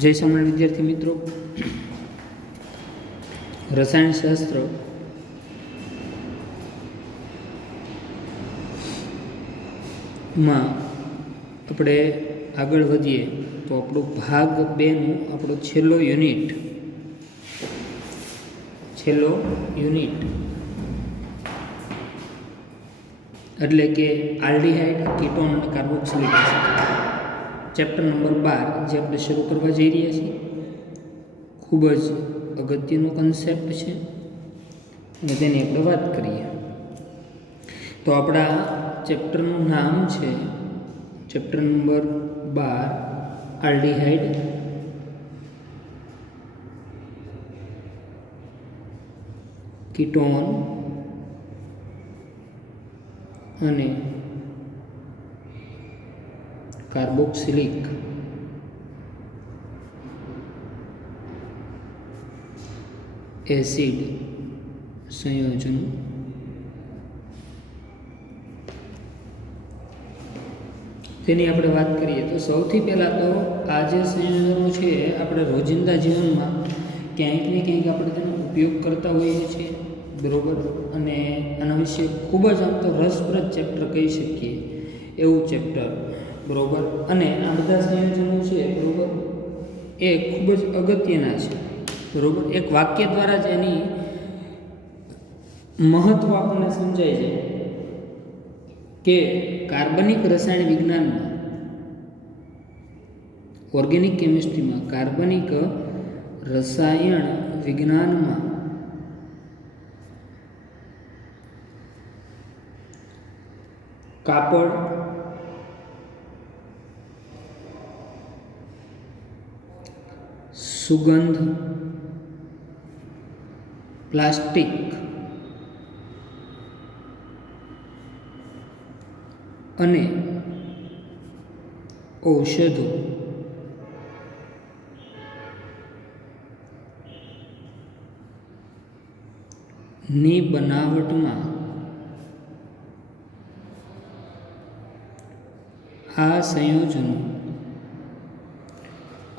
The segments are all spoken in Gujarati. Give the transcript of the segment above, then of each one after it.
જય સ્વામિનારાયણ વિદ્યાર્થી મિત્રો, રસાયણશાસ્ત્ર માં આપણે આગળ વધીએ તો આપણો ભાગ 2 નું આપણો છેલ્લો યુનિટ એટલે કે આલ્ડીહાઇડ, કીટોન અને કાર્બોક્સિલિક એસિડ, ચેપ્ટર નંબર 12 જે આપણે શરૂ કરવા જઈ રહ્યા છીએ. ખૂબ જ અગત્યનો કન્સેપ્ટ છે અને તેની આપણે વાત કરીએ તો આપણા ચેપ્ટરનું નામ છે ચેપ્ટર નંબર 12 આલ્ડીહાઇડ, કીટોન અને કાર્બોક્સિલિક એસિડ સંયોજનો. તેની આપણે વાત કરીએ તો સૌથી પહેલાં તો આ જે સંયોજનો છે આપણે રોજિંદા જીવનમાં ક્યાંક ને ક્યાંક આપણે તેનો ઉપયોગ કરતા હોઈએ છીએ, બરાબર. અને આના વિશે ખૂબ જ આમ તો રસપ્રદ ચેપ્ટર કહી શકીએ એવું ચેપ્ટર, બરાબર. અને આ બધા સંયોજનો છે, બરાબર, એ ખૂબ જ અગત્યના છે, બરાબર. એક વાક્ય દ્વારા જ એની મહત્વ આપણને સમજાય છે કે કાર્બનિક રસાયણ વિજ્ઞાનમાં, ઓર્ગેનિક કેમિસ્ટ્રીમાં, કાર્બનિક રસાયણ વિજ્ઞાનમાં કાપડ, સુગંધ, પ્લાસ્ટિક અને ઔષધો ની બનાવટમાં આ સંયોજનો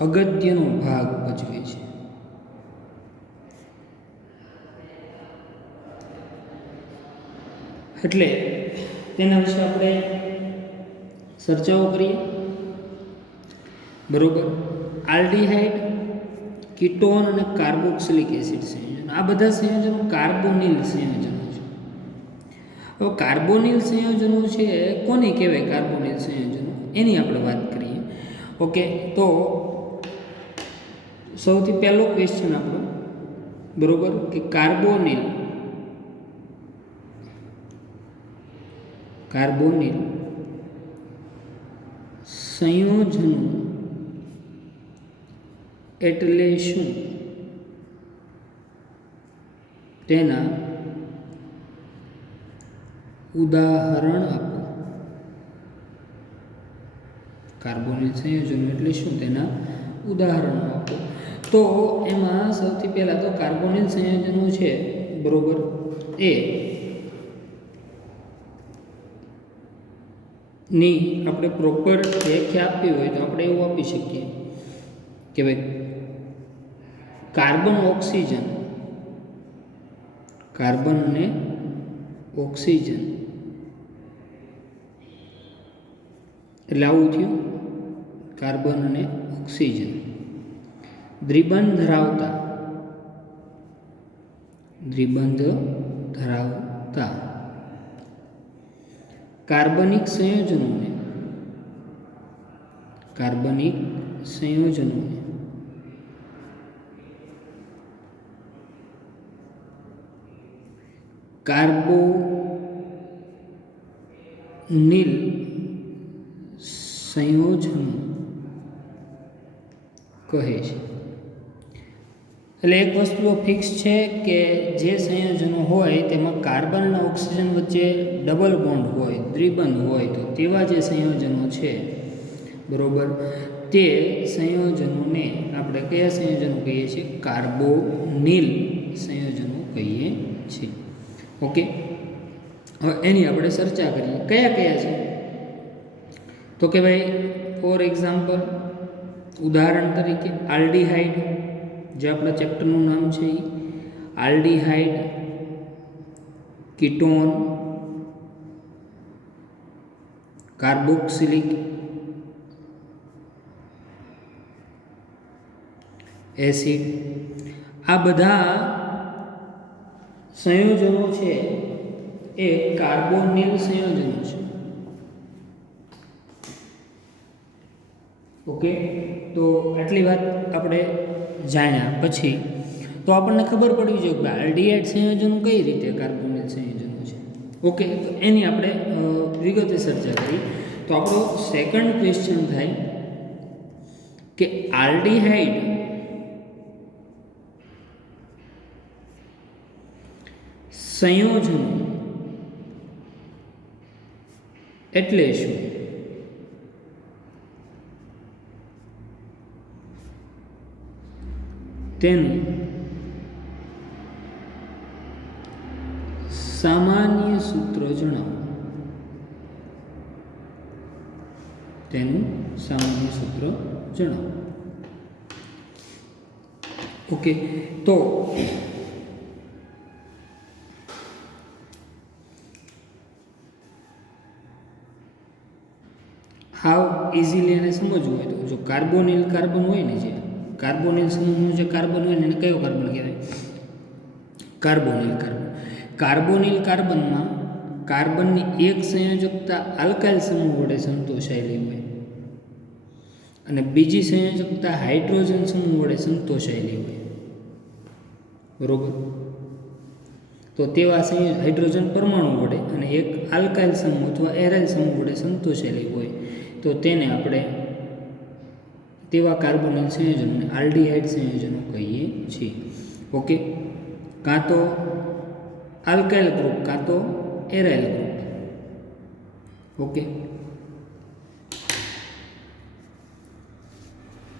અગત્યનો ભાગ ભજવે છે. એટલે તેના વિશે આપણે ચર્ચાઓ કરીએ, બરોબર. આલ્ડીહાઇડ, કીટોન અને કાર્બોક્સિલિક એસિડ સંયોજન, આ બધા સંયોજનો કાર્બોનિલ સંયોજનો છે. હવે કાર્બોનિલ સંયોજનો છે કોને કહેવાય? કાર્બોનિલ સંયોજનો એની આપણે વાત કરીએ. ઓકે, તો સૌથી પહેલો ક્વેશ્ચન આપણો, બરોબર, કે કાર્બોનિલ સંયોજનો એટલે શું? તેના ઉદાહરણ આપો. કાર્બોનિલ સંયોજનો એટલે શું? તેના ઉદાહરણો આપો. તો એમાં સૌથી પહેલાં તો કાર્બોનિલ સંયોજનો છે, બરોબર, એ ની આપણે પ્રોપર વ્યાખ્યા આપવી હોય તો આપણે એવું આપી શકીએ કે ભાઈ કાર્બન અને ઓક્સિજન એટલે આવું થયું. કાર્બન અને ઓક્સિજન દ્વિબંધ ધરાવતા કાર્બનિક સંયોજનોને કાર્બોનિલ સંયોજનો કહે છે. એટલે એક વસ્તુ ફિક્સ છે કે જે સંયોજનો હોય તેમાં કાર્બન અને ઓક્સિજન વચ્ચે ડબલ બોન્ડ હોય, દ્વિબંધ હોય, તો તેવા જે સંયોજનો છે, બરોબર, તે સંયોજનોને આપણે કયા સંયોજનો કહીએ છીએ? કાર્બોનિલ સંયોજનો કહીએ છીએ. ઓકે, હવે એની આપણે ચર્ચા કરીએ. કયા કયા છે? તો કે ભાઈ ફોર એક્ઝામ્પલ ઉદાહરણ તરીકે આલ્ડીહાઇડ, જે આપણા ચેપ્ટરનું નામ છે એ આલ્ડીહાઇડ, કીટોન, કાર્બોક્સિલિક એસિડ, આ બધા સંયોજનો છે એ કાર્બોનિલ સંયોજનો છે. ઓકે, તો આટલી વાત આપણે જાણ્યા પછી તો આપણને ખબર પડવી જોઈએ કે આલ્ડીહાઇડ સંયોજનો કઈ રીતે કાર્બોનિલ સંયોજનો છે. ઓકે, તો એની આપણે વિગતે ચર્ચા કરી. તો આપણો સેકન્ડ ક્વેશ્ચન થાય કે આલ્ડીહાઇડ સંયોજનો એટલે શું? તેનું સામાન્ય સૂત્ર જણાવો. તેનું સામાન્ય સૂત્ર જણાવો. ઓકે, તો હાવ ઇઝીલી એને સમજવું હોય તો જો કાર્બોનિલ કાર્બન હોય ને, જે કાર્બોનિલ સમૂહનું જે કાર્બન હોય ને એને કયો કાર્બન કહેવાય? Carbonyl carbon. કાર્બોનિલ કાર્બનમાં કાર્બનની એક સંયોજકતા આલ્કાઇલ સમૂહ વડે સંતોષાયેલી હોય અને બીજી સંયોજકતા હાઇડ્રોજન સમૂહ વડે સંતોષાયેલી હોય. બરોબર? તો તેવા હાઇડ્રોજન પરમાણુ વડે અને એક આલ્કાઇલ સમૂહ અથવા એરાઇલ સમૂહ વડે સંતોષાયેલી હોય તો તેને આપણે તેવા કાર્બોનિલ સંયોજનોને આલ્ડીહાઇડ સંયોજનો કહીએ છીએ. ઓકે, કાં તો આલ્કાઇલ ગ્રુપ કાં તો એરાઇલ ગ્રુપ. ઓકે,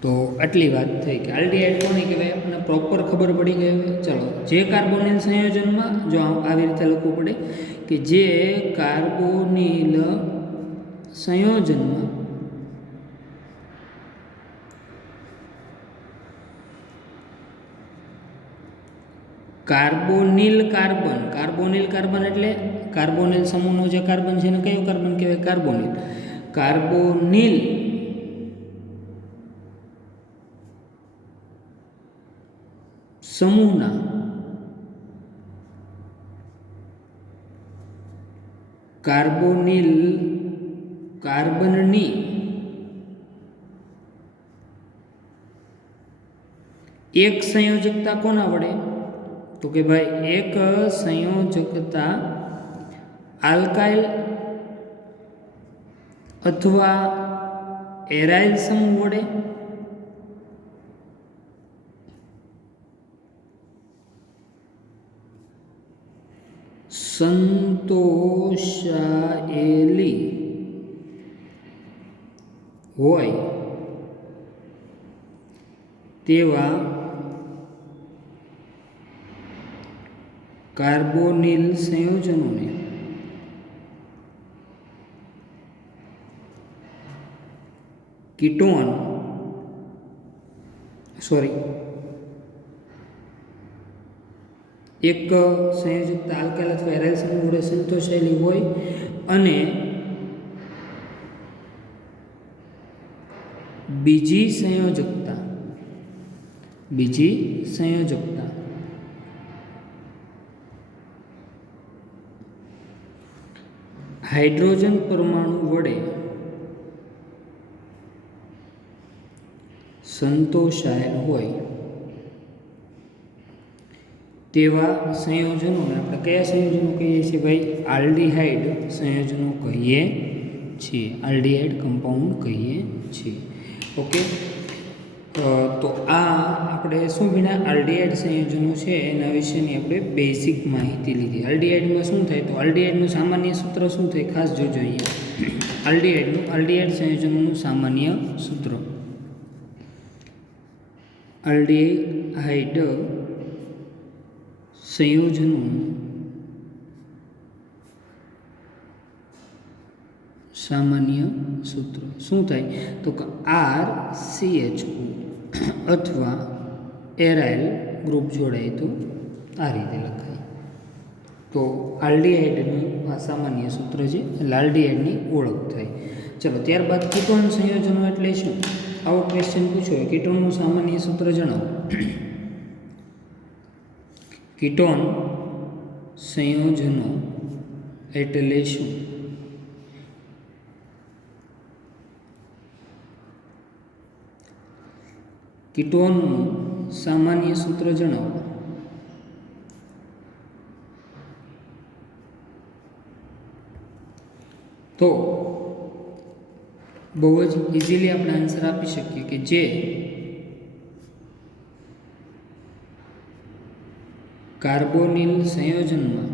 તો આટલી વાત થઈ કે આલ્ડીહાઇડ કોને કહેવાય આપણને પ્રોપર ખબર પડી ગઈ. હવે ચાલો, જે કાર્બોનિલ સંયોજનમાં જો આવી રીતે લખવું પડે કે જે કાર્બોનિલ સંયોજનમાં કાર્બોનિલ કાર્બન, કાર્બોનિલ કાર્બન એટલે કાર્બોનિલ સમૂહનો જે કાર્બન છે એને કયો કાર્બન કહેવાય? કાર્બોનિલ. કાર્બોનિલ સમૂહના કાર્બોનિલ કાર્બનની એક સંયોજકતા કોના વડે? તો કે ભાઈ એક સંયોજકતા આલ્કાઇલ અથવા એરાઇલ સમૂહ વડે સંતોષાયેલી હોય તેવા કાર્બોનિલ સંયોજનોને કીટોન એક સંયોજકતા આલ્કાઇલ અથવા એરાઇલ સમૂહ વડે સંતોષાયેલી હોય અને બીજી સંયોજકતા હાઇડ્રોજન પરમાણુ વડે સંતોષાયેલ હોય તેવા સંયોજનોને આપણે કયા સંયોજનો કહીએ છીએ? ભાઈ આલ્ડીહાઇડ સંયોજનો કહીએ છીએ. આલ્ડીહાઇડ કમ્પાઉન્ડ કહીએ છીએ. ઓકે, તો આ આપણે શું ભણ્યા? આલ્ડીહાઇડ સંયોજનો છે એના વિશેની આપણે બેઝિક માહિતી લીધી. આલ્ડીહાઇડમાં શું થાય? તો આલ્ડીહાઇડનું સામાન્ય સૂત્ર શું થાય? ખાસ જોજો અહીંયા. આલ્ડીહાઇડ સંયોજનોનું સામાન્ય સૂત્ર. આલ્ડીહાઇડ સામાન્ય સૂત્ર શું થાય તો કે RCHO અથવા એરાઇલ ગ્રુપ જોડાય તો આ રીતે લખાય. તો આલ્ડીહાઇડનું આ સામાન્ય સૂત્ર છે, એટલે આલ્ડીહાઇડની ઓળખ થાય. ચલો ત્યારબાદ કીટોન સંયોજનો એટલે શું? આવો ક્વેશ્ચન પૂછ્યો, કીટોનનું સામાન્ય સૂત્ર જણાવો. કીટોન સંયોજનો એટલે શું? કીટોનનું સામાન્ય સૂત્ર જણાવો. તો બહુ જ ઇઝીલી આપણે આન્સર આપી શકીએ કે જે કાર્બોનિલ સંયોજનમાં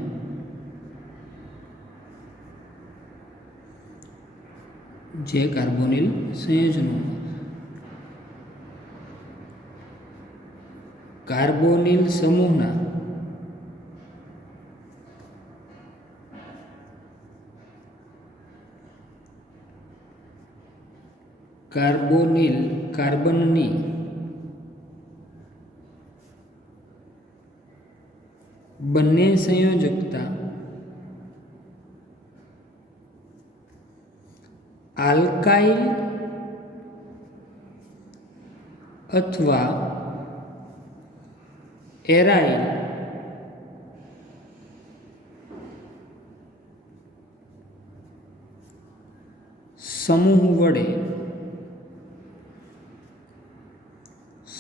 કાર્બોનિલ સમૂહના કાર્બનની બંને સંયોજકતા આલ્કાઇલ અથવા એરાઇલ સમૂહ વડે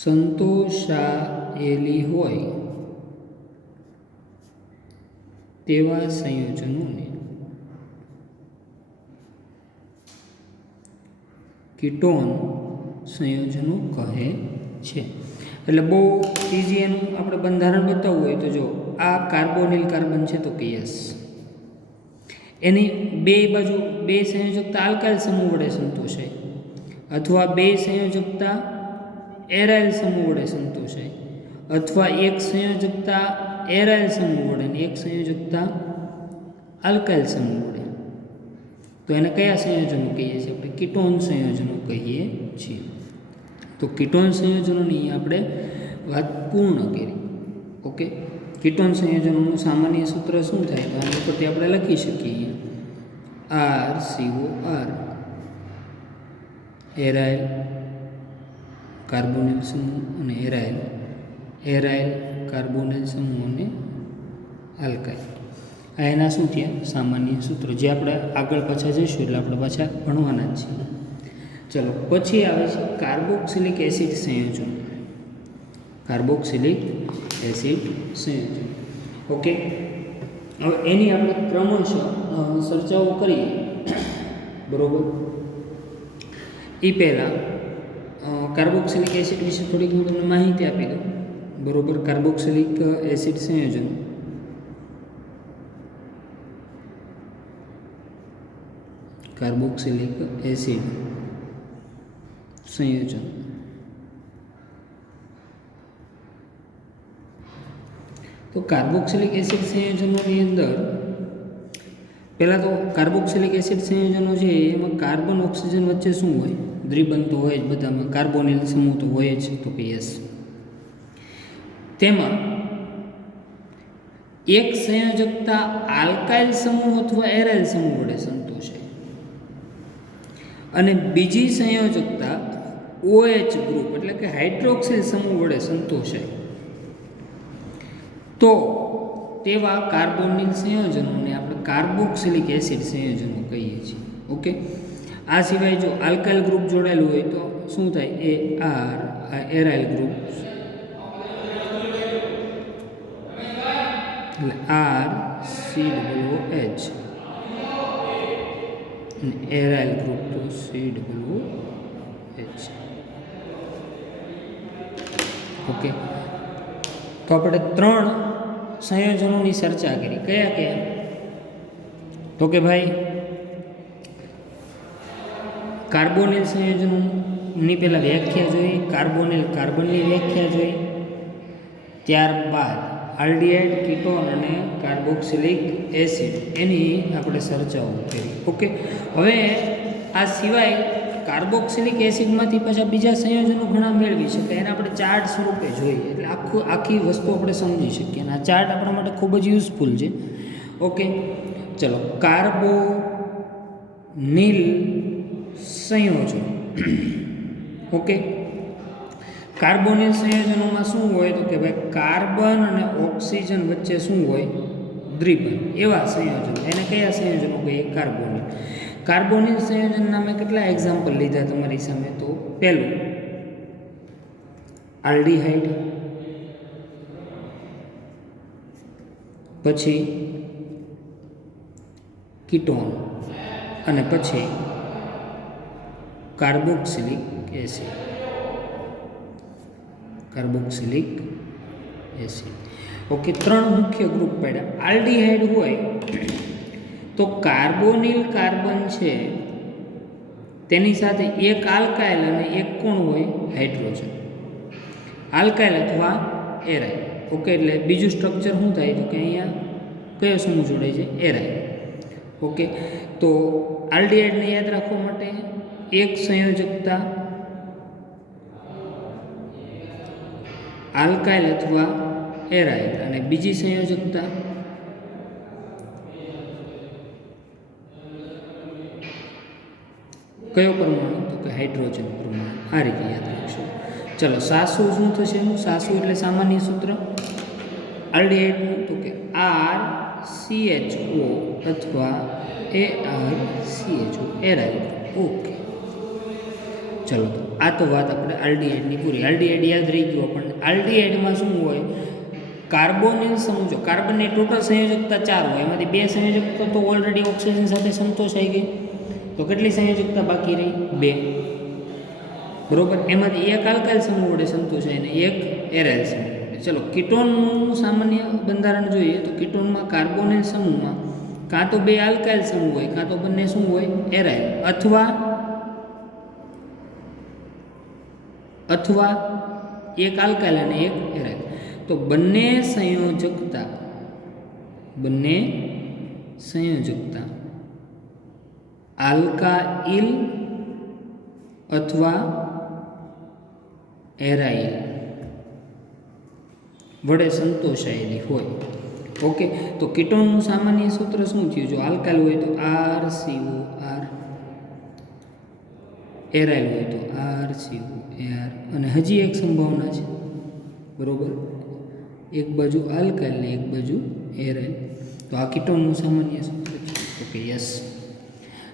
સંતોષાયેલી હોય તેવા સંયોજનોને કીટોન સંયોજનો કહે છે. એટલે બહુ ઇઝી એનું આપણે બંધારણ બતાવવું હોય તો જો આ કાર્બોનિલ કાર્બન છે તો કે યસ, એની બે બાજુ બે સંયોજકતા આલ્કાઇલ સમૂહ વડે સંતોષાય અથવા બે સંયોજકતા એરાઇલ સમૂહ વડે સંતોષાય અથવા એક સંયોજકતા એરાઇલ સમૂહ વડે અને એક સંયોજકતા આલ્કાઇલ સમૂહ વડે, તો એને કયા સંયોજનો કહીએ છીએ? આપણે કીટોન સંયોજનો કહીએ છીએ. તો કીટોન સંયોજનોની આપણે વાત પૂર્ણ કરી. ઓકે, કીટોન સંયોજનોનું સામાન્ય સૂત્ર શું થાય? તો આના ઉપરથી આપણે લખી શકીએ RCOR, એરાઇલ કાર્બોનિલ સમૂહ અને એરાઇલ કાર્બોનિલ સમૂહ અને આલ્કાઇલ. આ એના શું થયા? સામાન્ય સૂત્રો, જે આપણે આગળ પાછા જઈશું એટલે આપણે પાછા ભણવાના જ છીએ. ચલો પછી આવે છે કાર્બોક્સિલિક એસિડ સંયોજન. કાર્બોક્સિલિક એસિડ સંયોજન. ઓકે, હવે એની આપણે ક્રમશઃ ચર્ચાઓ કરીએ. બરોબર, એ પહેલાં કાર્બોક્સિલિક એસિડ વિશે થોડીક હું તમને માહિતી આપી દઉં. બરોબર, કાર્બોક્સિલિક એસિડ સંયોજન તો કાર્બોક્સિલિક એસિડ સંયોજનોની અંદર પહેલાં તો કાર્બોક્સિલિક એસિડ સંયોજનો છે એમાં કાર્બન ઓક્સિજન વચ્ચે શું હોય? દ્વિબંધ તો હોય જ બધામાં, કાર્બોનિલ સમૂહ તો હોય જ, તો કે યસ. તેમાં એક સંયોજકતા આલ્કાઇલ સમૂહ અથવા એરાઇલ સમૂહ વડે સંતોષાય અને બીજી સંયોજકતા OH ગ્રુપ એટલે કે હાઇડ્રોક્સિલ સમૂહ વડે સંતોષાય, તો તેવા કાર્બોનિલ સંયોજનોને આપણે કાર્બોક્સિલિક એસિડ સંયોજનો કહીએ છીએ. ઓકે, આ સિવાય જો આલ્કાઇલ ગ્રુપ જોડાયેલું હોય તો શું થાય? AR, આ એરાઇલ ગ્રુપ એટલે RCOH અને એરાઇલ ગ્રુપ તો COH. ઓકે, તો આપણે 3 સંયોજનોની ચર્ચા કરી. કયા કયા? તો કે ભાઈ કાર્બોનિલ સંયોજનોની પહેલાં વ્યાખ્યા જોઈ, કાર્બોનિલ કાર્બનની વ્યાખ્યા જોઈ, ત્યારબાદ આલ્ડીહાઇડ, કીટોન અને કાર્બોક્સિલિક એસિડ એની આપણે ચર્ચાઓ કરી. ઓકે, હવે આ સિવાય કાર્બોક્સિલિક એસિડમાંથી પાછા બીજા સંયોજનો ઘણા મેળવી શકાય. એને આપણે ચાર્ટ સ્વરૂપે જોઈએ એટલે આખી વસ્તુ આપણે સમજી શકીએ. અને આ ચાર્ટ આપણા માટે ખૂબ જ યુઝફુલ છે. ઓકે, ચલો. કાર્બોનિલ સંયોજન. ઓકે, કાર્બોનિલ સંયોજનોમાં શું હોય તો કે ભાઈ કાર્બન અને ઓક્સિજન વચ્ચે શું હોય? દ્વિબંધ. એવા સંયોજનો, એને કયા સંયોજનો કહીએ? કાર્બોનિલ. કાર્બોનિલ સંયોજનના મેં કેટલા એક્ઝામ્પલ લીધા તમારી સામે? તો પહેલું આલ્ડીહાઇડ, પછી કીટોન અને પછી carboxylic acid. Carboxylic acid. Okay, ત્રણ મુખ્ય ગ્રુપ પડ્યા. આલ્ડીહાઇડ હોય તો કાર્બોનિલ કાર્બન છે તેની સાથે એક આલ્કાઇલ અને એક કોણ હોય? હાઇડ્રોજન. આલ્કાઇલ અથવા એરાઇલ. ઓકે, એટલે બીજું સ્ટ્રક્ચર શું થાય તો કે અહીંયા કયો સમૂહ જોડાય છે? એરાઇલ. ઓકે, તો આલ્ડીહાઇડને યાદ રાખવા માટે એક સંયોજકતા આલ્કાઇલ અથવા એરાઇલ અને બીજી સંયોજકતા કયો પરમાણુ તો કે હાઇડ્રોજન પરમાણુ. આ રીતે યાદ રાખશો. ચલો, સાસુ શું થશે એનું? સાસુ એટલે સામાન્ય સૂત્ર આલ્ડીહાઇડનું તો કે RCHO અથવા ARCHO એરાઇલ. ઓકે, ચલો, આ તો વાત આપણે આલ્ડીહાઇડની પૂરી. આલ્ડીહાઇડ યાદ રહી ગયો. પણ આલ્ડીહાઇડમાં શું હોય? કાર્બોનિલ સમજો. કાર્બનની ટોટલ સંયોજકતા 4 હોય, એમાંથી 2 સંયોજકતા તો ઓલરેડી ઓક્સિજન સાથે સંતોષાઈ ગઈ. તો કેટલી સંયોજકતા બાકી રહી? 2. બરોબર. એમાંથી એક આલ્કાઇલ સમૂહ વડે સંતોષાય અને એક એરાઇલ સમૂહ વડે. ચલો, કીટોનનું સામાન્ય બંધારણ જોઈએ તો કીટોનમાં કાર્બોનિલ સમૂહમાં કાં તો 2 આલ્કાઇલ સમૂહ હોય કાં તો બંને શું હોય? એરાઇલ અથવા એક આલ્કાઇલ અને એક એરાઇલ. તો બંને સંયોજકતા આલ્કાઇલ અથવા એરાઇલ વડે સંતોષાયેલી હોય. ઓકે, તો કીટોનનું સામાન્ય સૂત્ર શું થયું? જો આલ્કાઇલ હોય તો RCOR, એરાઇલ હોય તો RCOAR. અને હજી એક સંભાવના છે, બરોબર, એક બાજુ આલ્કાઇલ ને એક બાજુ એરાઇલ. તો આ કીટોનનું સામાન્ય સૂત્ર છે. Okay, yes.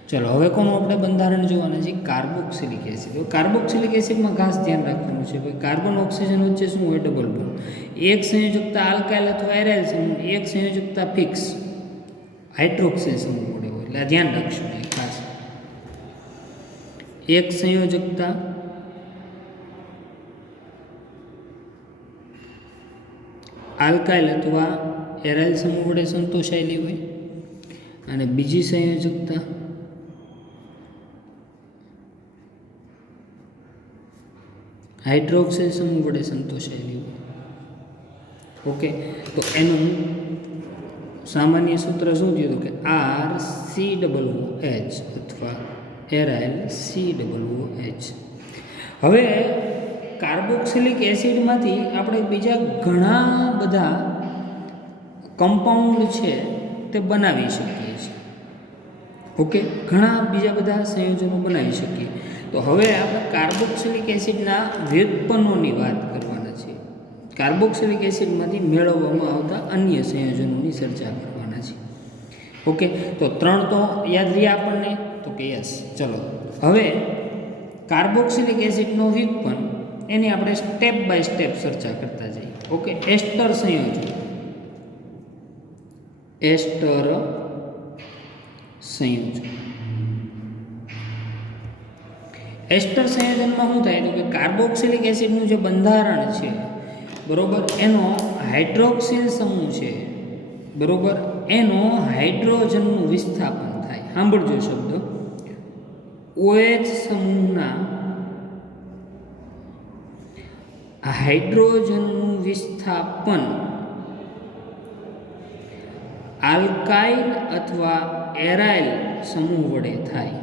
ચલો, હવે કોનું આપણે બંધારણ જોવાના છે? Carboxylic acid. તો કાર્બોક્સિલિક એસિડમાં ખાસ ધ્યાન રાખવાનું છે ભાઈ, કાર્બન ઓક્સિજન વચ્ચે શું હોય? Double bond. એક સંયોજકતા આલ્કાઇલ અથવા એરાઇલ સમૂહ, એક સંયોજકતા ફિક્સ હાઇડ્રોક્સિલ સમૂહ વડે હોય. એટલે ધ્યાન રાખશું ખાસ. એક સંયોજકતા આલ્કાઇલ અથવા એરાઇલ સમૂહ વડે સંતોષાયેલી હોય અને બીજી સંયોજકતા હાઇડ્રોક્સિલ સમૂહ વડે સંતોષાયેલી હોય. ઓકે, તો એનું સામાન્ય સૂત્ર શું થયું કે RCOOH અથવા એરાઇલ COOH. હવે કાર્બોક્સિલિક એસિડમાંથી આપણે બીજા ઘણા બધા કમ્પાઉન્ડ છે તે બનાવી શકીએ છીએ. ઓકે, ઘણા બીજા બધા સંયોજનો બનાવી શકીએ. તો હવે આપણે કાર્બોક્સિલિક એસિડના વ્યુત્પન્નોની વાત કરવાના છે. કાર્બોક્સિલિક એસિડમાંથી મેળવવામાં આવતા અન્ય સંયોજનોની ચર્ચા કરવાના છે. ઓકે, તો 3 તો યાદ રહ્યા આપણને તો કે યસ. ચલો, હવે કાર્બોક્સિલિક એસિડનો વ્યુત્પન્ન એની આપણે સ્ટેપ બાય સ્ટેપ ચર્ચા કરતા જઈએ. ઓકે, એસ્ટર સંયોજન. એસ્ટર સંયોજન. એસ્ટર સંયોજનમાં શું થાય તો કે કાર્બોક્સિલિક એસિડનું જે બંધારણ છે, બરોબર, એનો હાઇડ્રોક્સિલ સમૂહ છે, બરોબર, એનો હાઇડ્રોજનનું વિસ્થાપન થાય. સાંભળજો શબ્દ, OH સમૂહના હાઇડ્રોજનનું વિસ્થાપન આલ્કાઇલ અથવા એરાઇલ સમૂહ વડે થાય.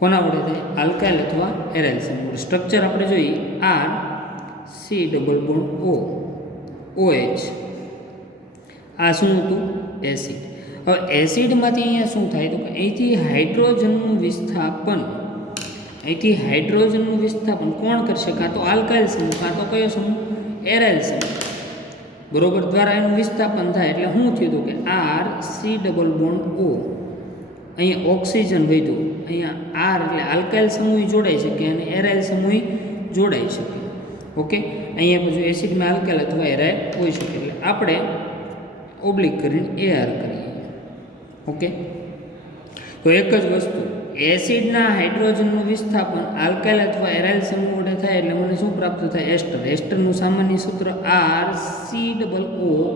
કોના વડે થાય? આલ્કાઇલ અથવા એરાઇલ સમૂહ. સ્ટ્રક્ચર આપણે જોઈએ R C double bond O OH. આ શું હતું? એસિડ. હવે એસિડમાંથી અહીંયા શું થાય તો અહીંથી હાઇડ્રોજનનું વિસ્થાપન કોણ કરશે? કાં તો આલ્કાઇલ સમૂહ, કાં તો કયો સમૂહ? એરાઇલ સમૂહ. બરોબર, દ્વારા એનું વિસ્થાપન થાય એટલે શું થયું હતું કે R C double bond O, અહીંયા ઓક્સિજન વધ્યું, અહીંયા આર એટલે આલ્કાઇલ સમૂહ જોડાઈ શકે અને એરાઇલ સમૂહ જોડાઈ શકે. ઓકે, અહીંયા પછી એસિડમાં આલ્કાઇલ અથવા એરાઇલ હોઈ શકે એટલે આપણે ઓબ્લિક કરીને AR કરીએ. ઓકે, તો એક જ વસ્તુ, એસિડના હાઇડ્રોજનનું વિસ્થાપન આલ્કાઇલ અથવા એરાઇલ સમૂહ વડે થાય એટલે મને શું પ્રાપ્ત થાય? એસ્ટર. એસ્ટરનું સામાન્ય સૂત્ર RCOOR.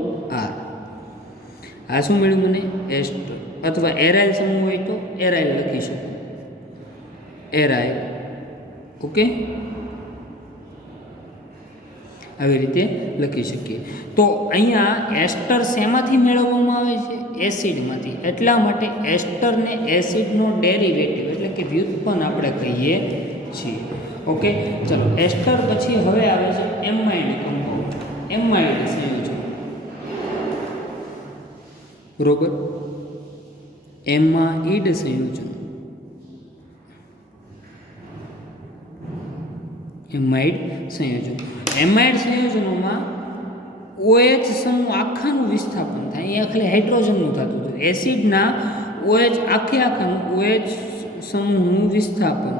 આ શું મળ્યું મને? એસ્ટર. અથવા એરાઇલ સમૂહ હોય તો એરાઇલ લખી શકું, એરાઇલ. ઓકે, આવી રીતે લખી શકીએ. તો અહીંયા એસ્ટર શેમાંથી મેળવવામાં આવે છે? એસિડમાંથી. એટલા માટે એસ્ટરને એસિડનો ડેરિવેટિવ એટલે કે વ્યુત્પન્ન આપણે કહીએ છીએ. ઓકે, ચલો એસ્ટર પછી હવે આવે છે એમાઇડ કમ્પાઉન્ડ, એમાઇડ સંયોજન. બરોબર, એમાઇડ સંયોજન, એમાઇડ સંયોજન. એમાઇડ સંયોજનોમાં OH સમૂહ આખાનું વિસ્થાપન થાય. અહીંયા ખાલી હાઇડ્રોજનનું થતું હતું. એસિડના OH આખાનું OH સમૂહનું વિસ્થાપન.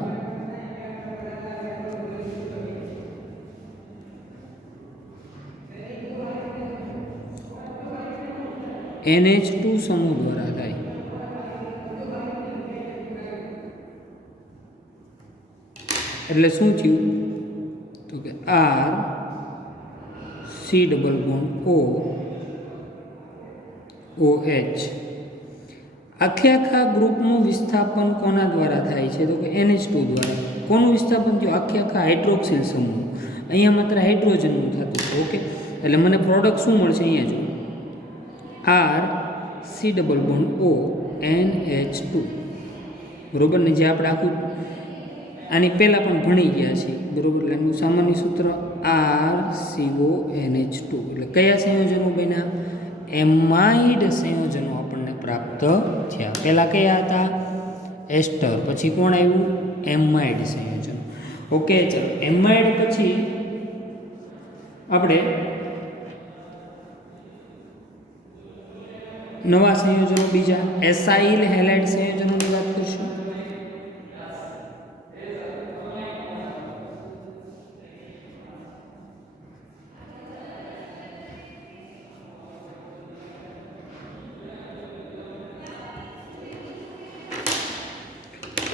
NH2 સમૂહ દ્વારા થાય. એટલે શું થયું તો કે R C double bond OH. આખા ગ્રુપનું વિસ્થાપન કોના દ્વારા થાય છે તો કે NH2 દ્વારા. કોનું વિસ્થાપન થયું? આખા હાઇડ્રોક્સિલ સમૂહ. અહીંયા માત્ર હાઇડ્રોજનનું થતું. ઓકે, એટલે મને પ્રોડક્ટ શું મળશે? અહીંયા જો R C double bond ONH2. બરોબર ને, જે આપણે આખું આની પહેલાં પણ ભણી ગયા છીએ. બરોબર, એટલે એનું સામાન્ય સૂત્ર RCONH2. એટલે કયા સંયોજનો બન્યા? એમાઇડ સંયોજનો આપણને પ્રાપ્ત થયા. પહેલાં કયા હતા? એસ્ટર. પછી કોણ આવ્યું? એમાઇડ સંયોજન. ઓકે, ચલો એમાઇડ પછી આપણે નવા સંયોજનો બીજા એસાઇલ હેલાઇડ સંયોજનોની વાત કરીશું.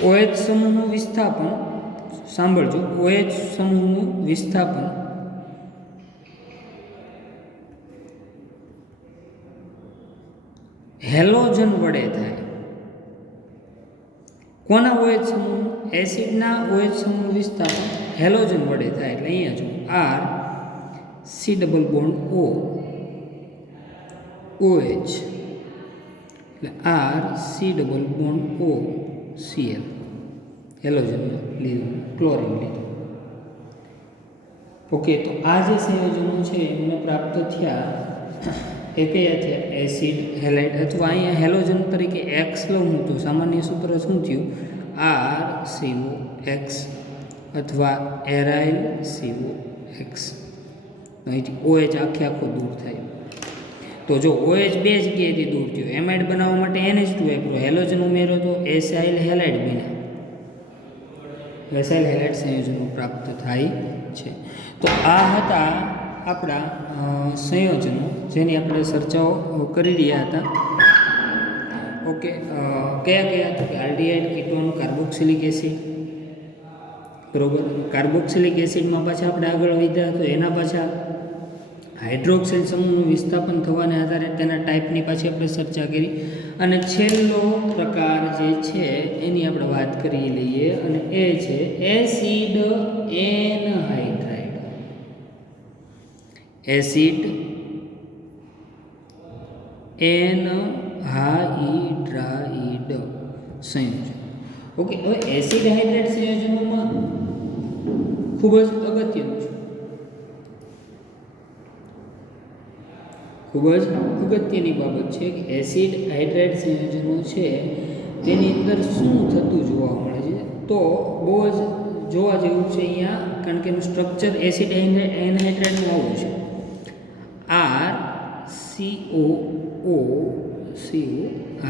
OH સમૂહનું વિસ્થાપન સાંભળજો. OH સમૂહનું વિસ્થાપન હેલોજન વડે થાય. કોના OH સમૂહ? એસિડના OH સમૂહનું વિસ્થાપન હેલોજન વડે થાય. એટલે અહીંયા જો R C double bond OH. એટલે R C double bond OCl. Halogen લીધું, ક્લોરિન લીધું. ઓકે, તો આ જે સંયોજનો છે એમને પ્રાપ્ત થયા એ કયા થયા? Acid halide. અથવા અહીંયા હેલોજન તરીકે એક્સ લઉં તો સામાન્ય સૂત્ર શું થયું? RCOX અથવા એરાઇલ COX. અહીંથી OH આખો દૂર થાય. તો જો OH બે જગ્યાએથી દૂર થયો, એમાઇડ બનાવવા માટે NH2 વાપરો, હેલોજન ઉમેરો તો એસાઇલ હેલાઇડ બન્યા. એસાઇલ હેલાઇડ સંયોજનો પ્રાપ્ત થાય છે. તો આ હતા આપણા સંયોજનો જેની આપણે ચર્ચાઓ કરી રહ્યા હતા. ઓકે, કયા હતા કે આલ્ડીહાઇડ, કીટોન, કાર્બોક્સિલિક એસિડ. બરોબર, કાર્બોક્સિલિક એસિડમાં પાછા આપણે આગળ વધ્યા તો એના પાછા હાઇડ્રોક્સિલ સમૂહનું વિસ્થાપન થવાને આધારે તેના ટાઈપની પાછી આપણે ચર્ચા કરી. અને છેલ્લો પ્રકાર જે છે એની આપણે વાત કરી લઈએ અને એ છે એસિડ એનહાઇડ્રાઇડ. એસિડ એનહાઇડ્રાઇડ સંયોજન. ઓકે, હવે એસિડ હાઇડ્રાઇડ સંયોજનોમાં ખૂબ જ અગત્યનું છે, ખૂબ જ અગત્યની બાબત છે કે એસિડ હાઇડ્રાઇડ સંયોજનો છે તેની અંદર શું થતું જોવા મળે છે. તો બહુ જ જોવા જેવું છે અહીંયા, કારણ કે એનું સ્ટ્રક્ચર એસિડ એનહાઇડ્રાઇડનું આવું છે, RCOOCOR.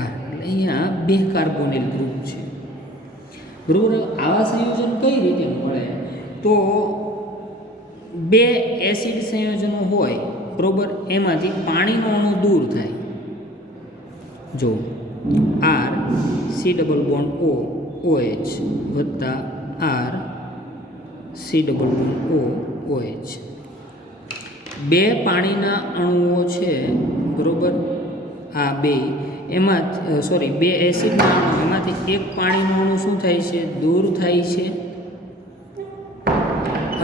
એટલે અહીંયા 2 કાર્બોનિલ ગ્રુપ છે, બરાબર. આવા સંયોજન કઈ રીતે મળે? તો 2 એસિડ સંયોજનો હોય, બરાબર, એમાંથી પાણીનો અણુ દૂર થાય. જો R C double bond O OH વત્તા R C double bond O OH. 2 પાણીના અણુઓ છે, બરાબર, આ 2 એમાં 2 એસિડના અણુ, એમાંથી એક પાણીનો અણુ શું થાય છે? દૂર થાય છે.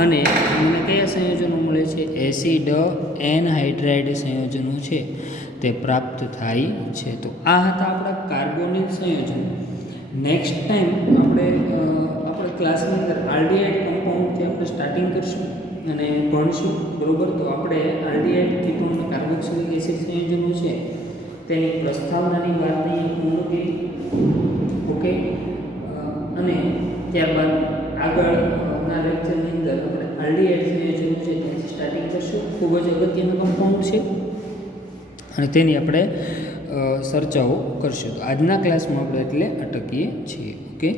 અને મને કયા સંયોજનો મળે છે? એસિડ એનહાઇડ્રાઇડ સંયોજનો છે તે પ્રાપ્ત થાય છે. તો આ હતા આપણા કાર્બોનિલ સંયોજન. નેક્સ્ટ ટાઈમ આપણે ક્લાસની અંદર આલ્ડીહાઇડ કમ્પાઉન્ડથી આપણે સ્ટાર્ટિંગ કરશું અને ભણશું, બરાબર. તો આપણે આલ્ડીહાઇડ કીટોન અને કાર્બોક્સિલિક એસિડ સંયોજનો છે તેની પ્રસ્તાવનાની વાત અહીં પૂર્ણ કરી. ઓકે, અને ત્યારબાદ આગળના લેક્ચરની અંદર આપણે આલ્ડીહાઇડ સંયોજનો છે તેની સ્ટાર્ટિંગ કરશું. ખૂબ જ અગત્યનું કમ્પાઉન્ડ છે અને તેની આપણે ચર્ચાઓ કરશું. તો આજના ક્લાસમાં આપણે એટલે અટકીએ છીએ. ઓકે.